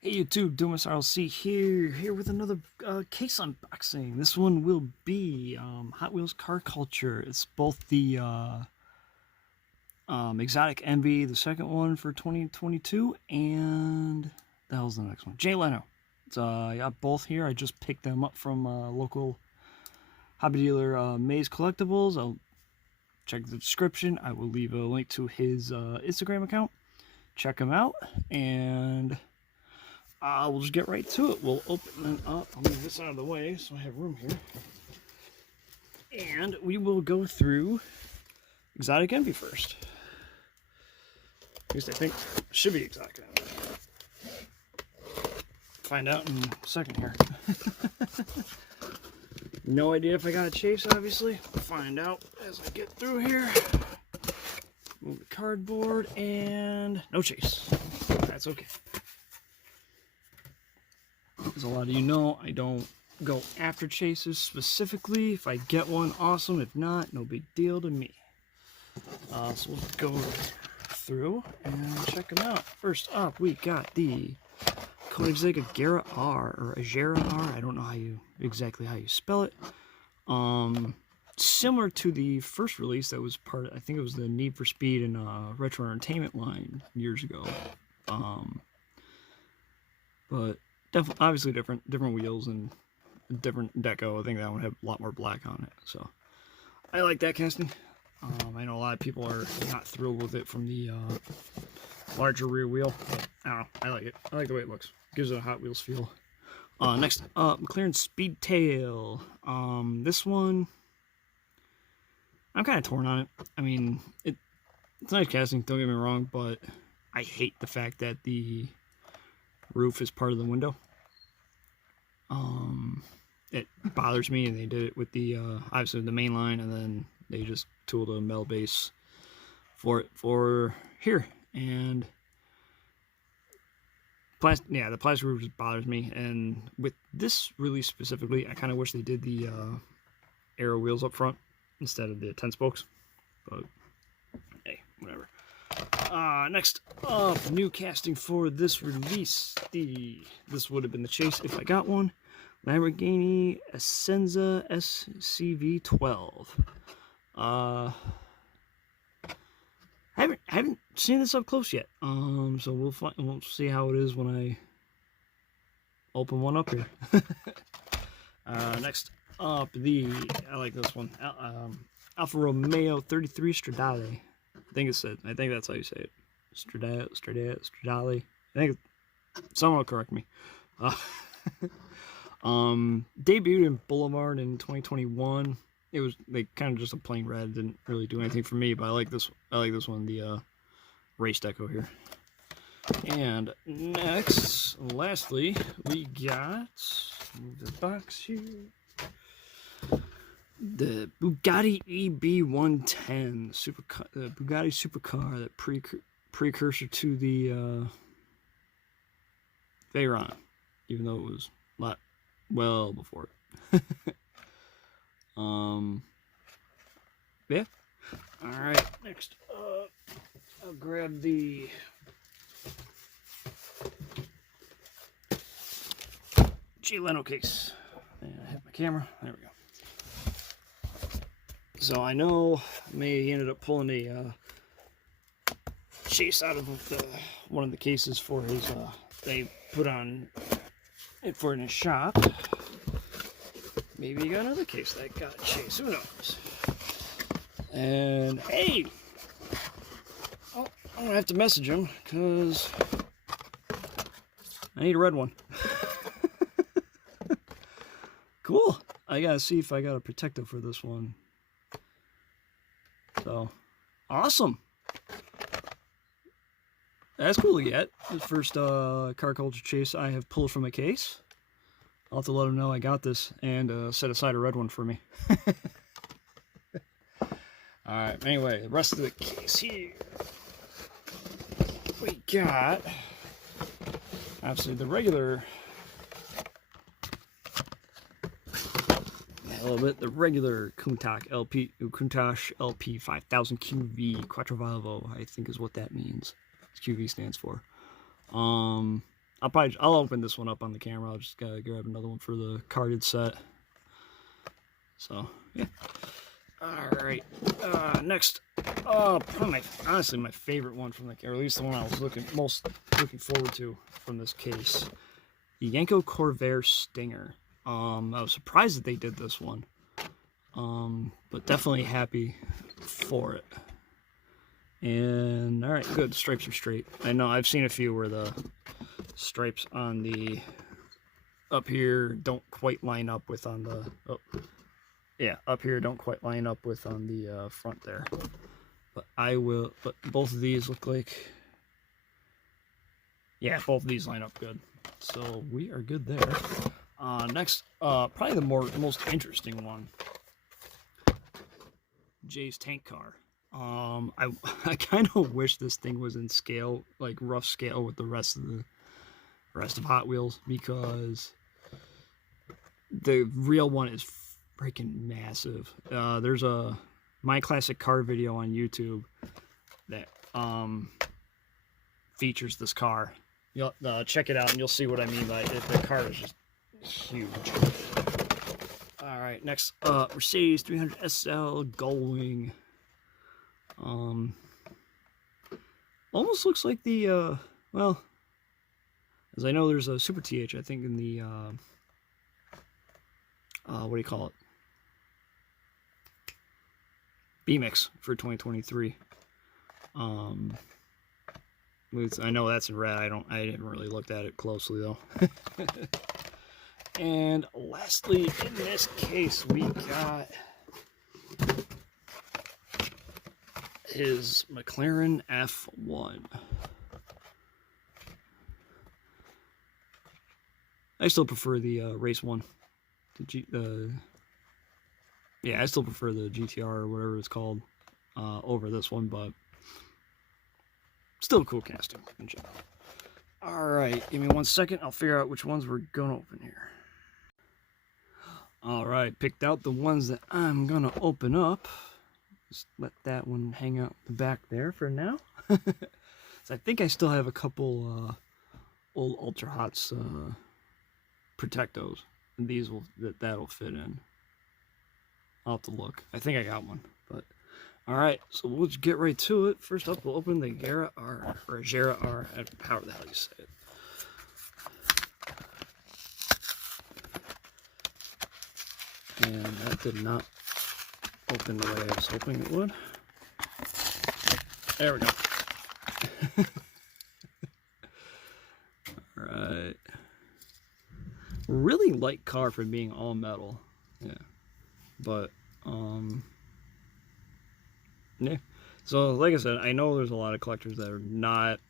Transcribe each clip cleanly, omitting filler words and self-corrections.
Hey YouTube, Dumas RLC here with another case unboxing. This one will be Hot Wheels Car Culture. It's both the Exotic Envy, the second one for 2022, and the hell's the next one? Jay Leno. It's I got both here. I just picked them up from local hobby dealer Maze Collectibles. I'll check the description. I will leave a link to his Instagram account. Check him out, and we'll just get right to it. We'll open it up. I'll move this out of the way so I have room here. And we will go through Exotic Envy first. At least I think it should be Exotic Envy. Find out in a second here. No idea if I got a chase, obviously. We'll find out as I get through here. Move the cardboard, and no chase. That's okay. As a lot of you know, I don't go after chases specifically. If I get one, awesome. If not, no big deal to me. So we'll go through and check them out. First up, we got the Koenigsegg Agera R, or Agera R. I don't know exactly how you spell it. Similar to the first release that was part of, I think it was the Need for Speed and Retro Entertainment line years ago. But obviously different wheels and different deco. I think that one had a lot more black on it, so I like that casting. I know a lot of people are not thrilled with it from the larger rear wheel. I don't know, I like it. I like the way it looks. Gives it a Hot Wheels feel. Next up, McLaren Speedtail. This one, I'm kind of torn on it. I mean, it's nice casting, don't get me wrong, but I hate the fact that the roof is part of the window. It bothers me, and they did it with the obviously the main line, and then they just tooled a metal base for it for here. And the plastic roof just bothers me. And with this release specifically, I kind of wish they did the aero wheels up front instead of the 10 spokes. But hey, whatever. Next up, new casting for this release. This would have been the chase if I got one. Lamborghini Essenza SCV12. I haven't seen this up close yet. So we'll see how it is when I open one up here. Next up, I like this one. Alfa Romeo 33 Stradale. I think that's how you say it. Stradale. I think someone will correct me. Debuted in Boulevard in 2021. It was kind of just a plain red. Didn't really do anything for me, but I like this one, the race deco here. And lastly, we got, move the box here, the Bugatti EB110 the Bugatti supercar, that precursor to the Veyron, even though it was a lot well before it. Yeah. All right. Next up, I'll grab the Jay Leno case. And I have my camera. There we go. So I know he ended up pulling a chase out of one of the cases for his they put on it for in his shop. Maybe he got another case that got a chase. Who knows? And hey, I'm gonna have to message him because I need a red one. Cool. I gotta see if I got a protective for this one. So awesome. That's cool to get. The first car culture chase I have pulled from a case. I'll have to let him know I got this and set aside a red one for me. Alright, anyway, the rest of the case here. We got, obviously, the regular, the regular Countach LP 5000 QV Quattro Valvo, I think is what that means. QV stands for. I'll open this one up on the camera. I'll just gotta grab another one for the carded set. So yeah. All right. Next, probably honestly my favorite one from or at least the one I was most looking forward to from this case, the Yenko Corvair Stinger. I was surprised that they did this one, but definitely happy for it. And all right, good. The stripes are straight. I know I've seen a few where the stripes on the up here don't quite line up with on the up here don't quite line up with on the front there. But both of these look like, yeah, both of these line up good. So we are good there. Next, probably the most interesting one, Jay's tank car. I kind of wish this thing was in scale, like rough scale with the rest of Hot Wheels, because the real one is freaking massive. There's a My Classic Car video on YouTube that features this car. You'll check it out and you'll see what I mean by it. The car is just huge. All right, next, Mercedes 300 SL Gullwing. Almost looks like the well, as I know, there's a Super TH, I think, in the what do you call it? B-Mix for 2023. I know that's in red. I didn't really look at it closely though. And lastly, in this case, we got his McLaren F1. I still prefer the race one. Yeah, I still prefer the GTR or whatever it's called over this one, but still a cool casting in general. Alright, give me 1 second. I'll figure out which ones we're going to open here. Alright, picked out the ones that I'm going to open up. Just let that one hang out the back there for now. So I think I still have a couple old Ultra Hots Protectos. And these that'll fit in. I'll have to look. I think I got one, but alright, so we'll just get right to it. First up, we'll open the Gara R, or Gara R, however the hell you say it. And that did not open the way I was hoping it would. There we go. Alright. Really light car for being all metal. Yeah. But, yeah. So, like I said, I know there's a lot of collectors that are not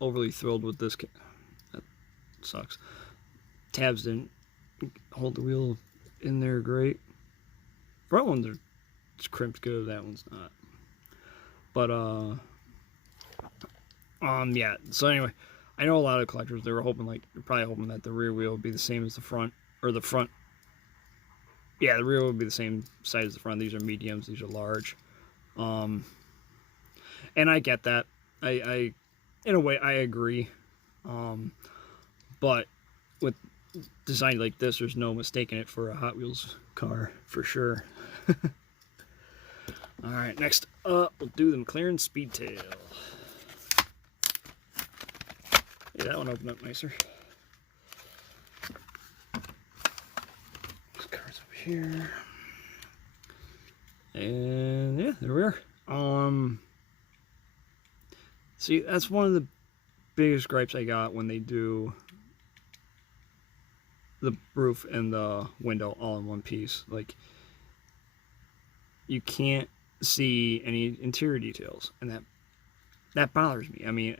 overly thrilled with this. That sucks. Tabs didn't hold the wheel in there great. Front ones are crimped good, that one's not. But, yeah. So anyway, I know a lot of collectors, they're probably hoping that the rear wheel would be the same as the front, or the front. Yeah, the rear would be the same size as the front. These are mediums, these are large. And I get that. I in a way, I agree. But with design like this, there's no mistaking it for a Hot Wheels car, for sure. Alright, next up, we'll do the McLaren Speedtail. Yeah, that one opened up nicer. This car's over here. And yeah, there we are. See, that's one of the biggest gripes I got when they do the roof and the window all in one piece. Like, you can't see any interior details, and that bothers me. I mean,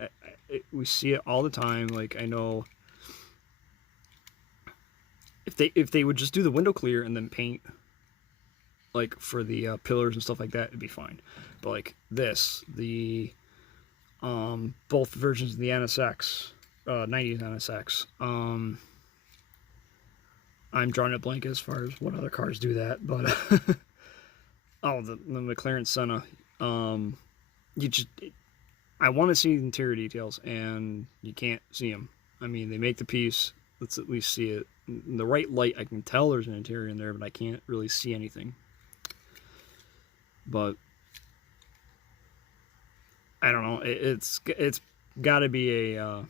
we see it all the time. Like, I know if they would just do the window clear and then paint, like for the pillars and stuff like that, it'd be fine. But like this, the both versions of the NSX, 90s NSX, I'm drawing a blank as far as what other cars do that, but oh, the McLaren Senna, I want to see interior details, and you can't see them. I mean, they make the piece. Let's at least see it. In the right light, I can tell there's an interior in there, but I can't really see anything. But I don't know. It's got to be a.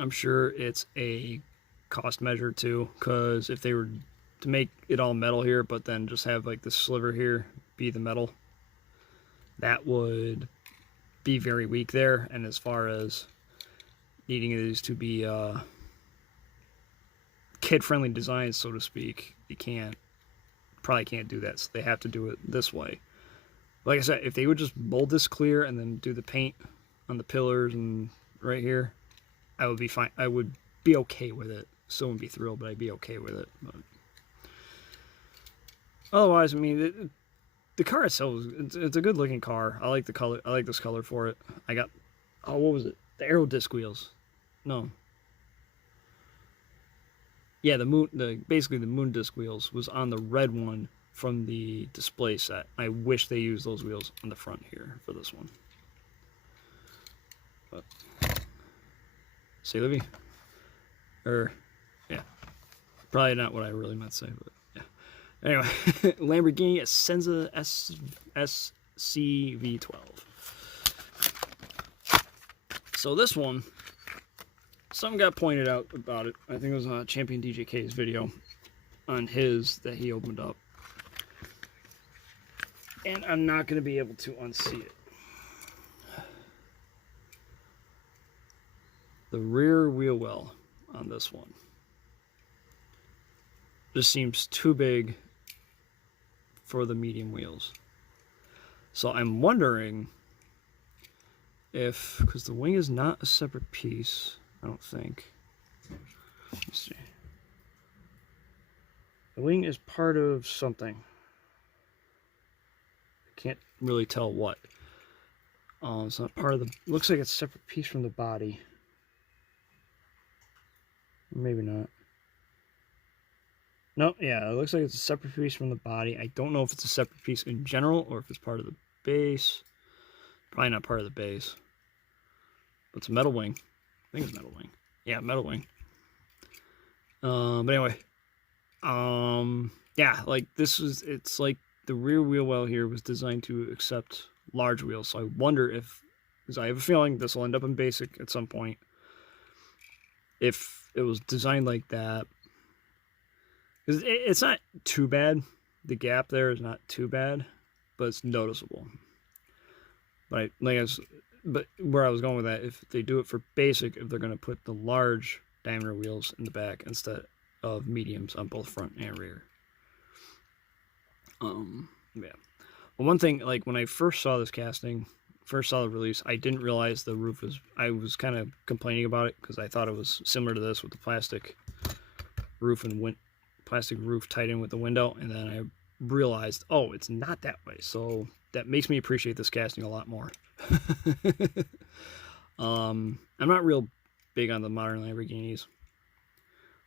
I'm sure it's a cost measure too, because if they were to make it all metal here, but then just have like the sliver here be the metal, that would be very weak there. And as far as needing these to be kid-friendly designs, so to speak, you probably can't do that. So they have to do it this way. Like I said, if they would just mold this clear and then do the paint on the pillars and right here, I would be fine. I would be okay with it. Still wouldn't be thrilled, but I'd be okay with it. But otherwise, I mean, the car itself, it's a good looking car. I like the color. I like this color for it. I got, oh, what was it? The aero disc wheels. No. Yeah, basically the moon disc wheels was on the red one from the display set. I wish they used those wheels on the front here for this one. But say Livy, or yeah, probably not what I really meant to say, but yeah. Anyway, Lamborghini Essenza SCV12. So this one, something got pointed out about it. I think it was on Champion DJK's video on his that he opened up. And I'm not going to be able to unsee it. The rear wheel well on this one just seems too big for the medium wheels. So I'm wondering if, because the wing is not a separate piece, I don't think. Let's see. The wing is part of something. Can't really tell what. It's not part of the. Looks like it's a separate piece from the body. Maybe not. No, yeah, it looks like it's a separate piece from the body. I don't know if it's a separate piece in general or if it's part of the base. Probably not part of the base. But it's a metal wing. I think it's metal wing. Yeah, metal wing. But anyway. Yeah, like this is. It's like. The rear wheel well here was designed to accept large wheels, so I wonder if, because I have a feeling this will end up in basic at some point, if it was designed like that. Because it's not too bad. The gap there is not too bad, but it's noticeable. But but where I was going with that, if they do it for basic, if they're going to put the large diameter wheels in the back instead of mediums on both front and rear. Yeah. Well, one thing, like when I first saw this casting, first saw the release, I didn't realize the roof was. I was kind of complaining about it because I thought it was similar to this with the plastic roof and plastic roof tied in with the window, and then I realized, oh, it's not that way. So that makes me appreciate this casting a lot more. I'm not real big on the modern Lamborghinis.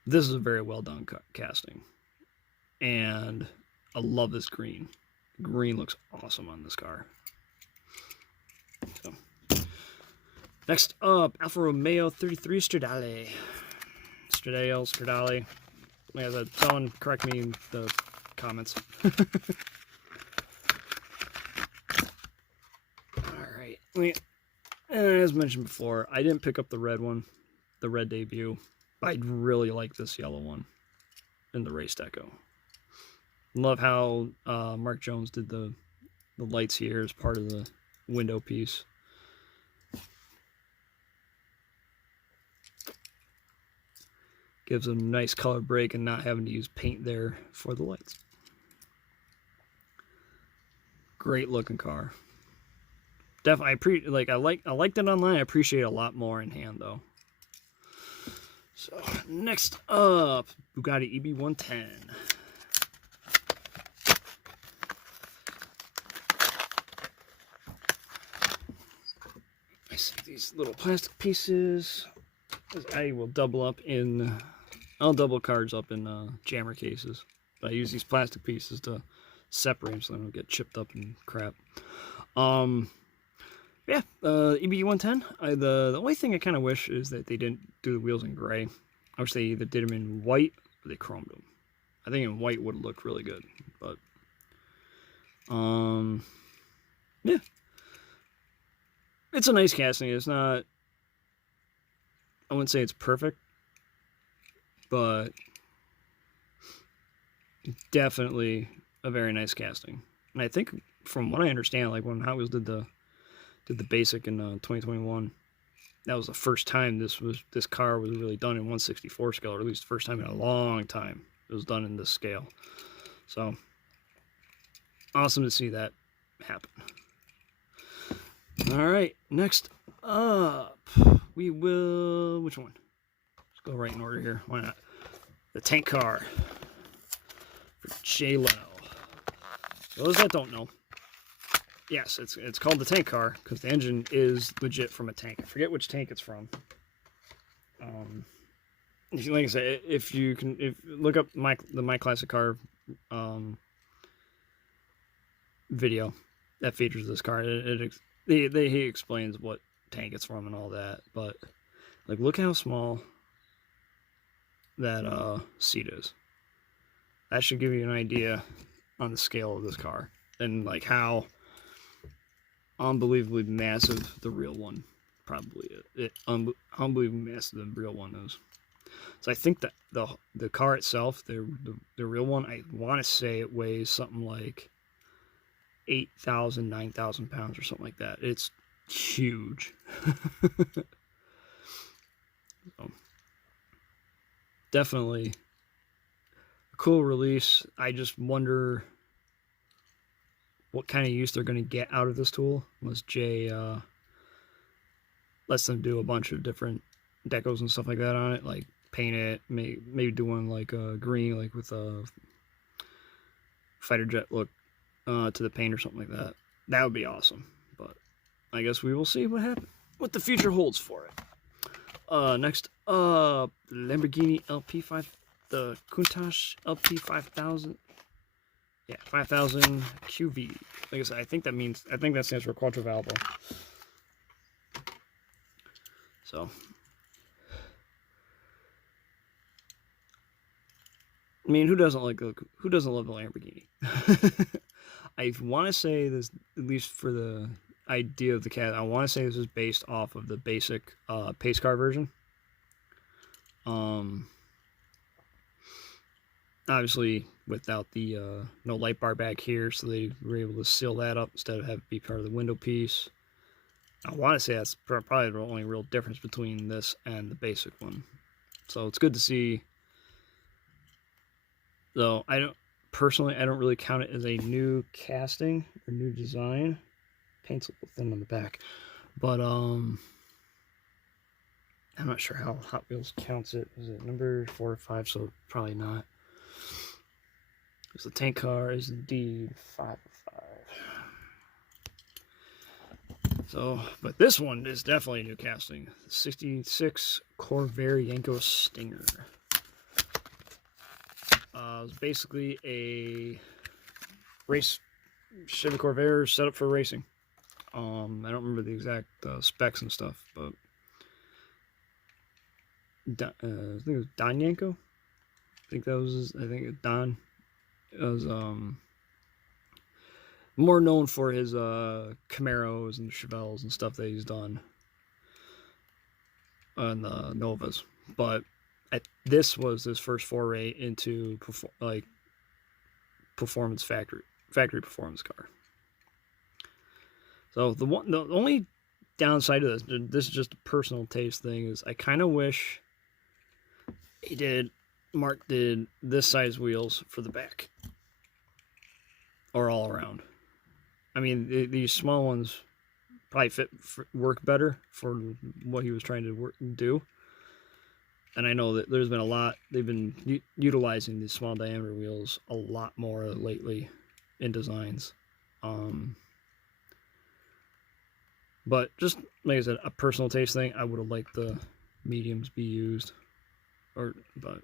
This is a very well done casting, and I love this green. Green looks awesome on this car. So. Next up, Alfa Romeo 33 Stradale. Stradale. Yeah, someone correct me in the comments. Alright. As mentioned before, I didn't pick up the red one, the red debut. But I really like this yellow one in the race deco. Love how Mark Jones did the lights here as part of the window piece. Gives a nice color break and not having to use paint there for the lights. Great looking car. Definitely, I liked it online. I appreciate it a lot more in hand though. So next up, Bugatti EB110. These little plastic pieces. I will double up in. I'll double cards up in jammer cases. But I use these plastic pieces to separate them so they don't get chipped up and crap. Yeah, EB 110. The only thing I kind of wish is that they didn't do the wheels in gray. I wish they either did them in white or they chromed them. I think in white would look really good, but yeah, it's a nice casting. It's not. I wouldn't say it's perfect, but definitely a very nice casting. And I think, from what I understand, like when Hot Wheels did the basic in 2021, that was the first time this car was really done in 1/64 scale, or at least the first time in a long time it was done in this scale. So awesome to see that happen. All right, next up we will, which one? Let's go right in order here. Why not? The tank car for Jay Leno. For those that don't know, yes, it's called the tank car because the engine is legit from a tank. I forget which tank it's from. Like I said, if you look up the My Classic Car video that features this car, he explains what tank it's from and all that. But like, look how small that seat is. That should give you an idea on the scale of this car and like how unbelievably massive the real one probably is. Unbelievably massive the real one is. So I think that the car itself, the real one, I want to say it weighs something like 8,000, 9,000 pounds or something like that. It's huge. So, definitely a cool release. I just wonder what kind of use they're going to get out of this tool, unless Jay lets them do a bunch of different decos and stuff like that on it, like paint it, maybe do one like green, like with a fighter jet look to the paint or something like that. That would be awesome. But I guess we will see what the future holds for it. Next up, Lamborghini LP5, the Countach LP5000. Yeah, 5000 QV. Like I said, I think that stands for Quattro Valvo. So, I mean, who doesn't love the Lamborghini? I want to say this, at least for the idea of the cat, I want to say this is based off of the basic pace car version. Obviously without the no light bar back here, so they were able to seal that up instead of having it be part of the window piece. I want to say that's probably the only real difference between this and the basic one. So it's good to see. Though I don't really count it as a new casting or new design. Paint's a little thin on the back, but I'm not sure how Hot Wheels counts it. Is it number 4 or 5? So probably not. Because the tank car is indeed 5 of 5. So, but this one is definitely a new casting. The 66 Corvair Yanko Stinger. It was basically a race Chevy Corvair set up for racing. I don't remember the exact specs and stuff, but I think it was Don Yanko. I think Don was more known for his Camaros and Chevelles and stuff that he's done on the Novas, but this was his first foray into performance factory performance car. So the only downside of this is just a personal taste thing, is I kind of wish Mark did this size wheels for the back or all around. I mean, these small ones probably work better for what he was trying to do. And I know that there's been they've been utilizing these small diameter wheels a lot more lately in designs. But just like I said, a personal taste thing, I would have liked the mediums be used. But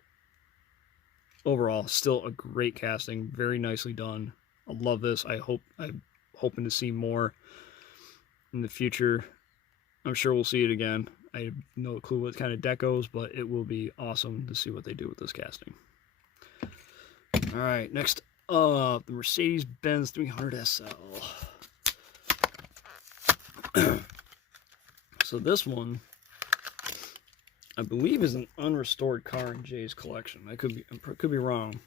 overall, still a great casting, very nicely done. I love this. I'm hoping to see more in the future, I'm sure we'll see it again. I have no clue what kind of decos, but it will be awesome to see what they do with this casting. All right, next up, the Mercedes-Benz 300 SL. So this one, I believe, is an unrestored car in Jay's collection. I could be wrong,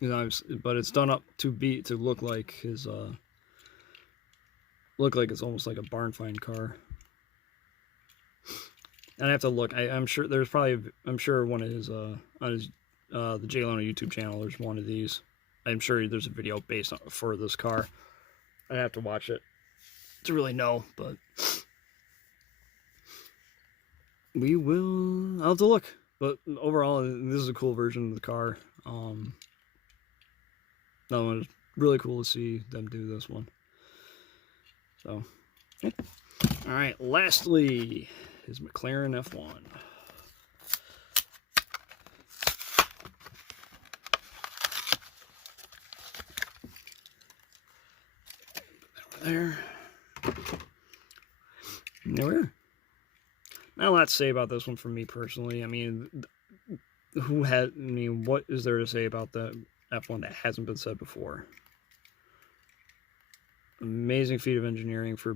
but it's done up to look like his it's almost like a barn find car. And I have to look. I'm sure there's probably one of his on his the Jay Leno YouTube channel. There's one of these. I'm sure there's a video based on for this car. I have to watch it to really know, but we will. I'll have to look. But overall, this is a cool version of the car. That one is really cool to see them do this one. So, yeah. All right. Lastly, is McLaren F1. There. And there we are. Not a lot to say about this one from me personally. I mean, what is there to say about the F1 that hasn't been said before? Amazing feat of engineering for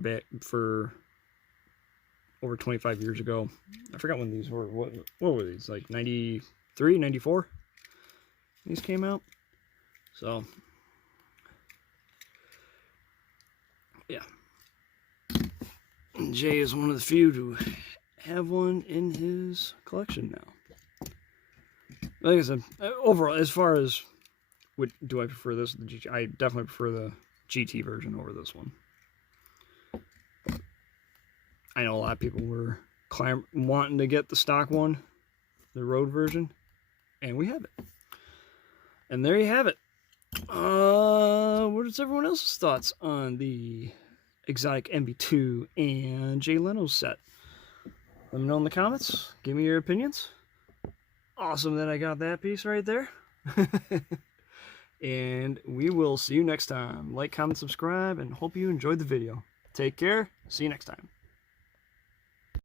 over 25 years ago. I forgot when these were. What were these? Like 93, 94? These came out. So, yeah. Jay is one of the few to have one in his collection now. Like I said, overall, as far as do I prefer this, I definitely prefer the GT version over this one. I know a lot of people were wanting to get the stock one, the road version, and we have it. And there you have it. What is everyone else's thoughts on the exotic MB2 and Jay Leno's set? Let me know in the comments. Give me your opinions. Awesome that I got that piece right there. And we will see you next time. Like, comment, subscribe, and hope you enjoyed the video. Take care. See you next time.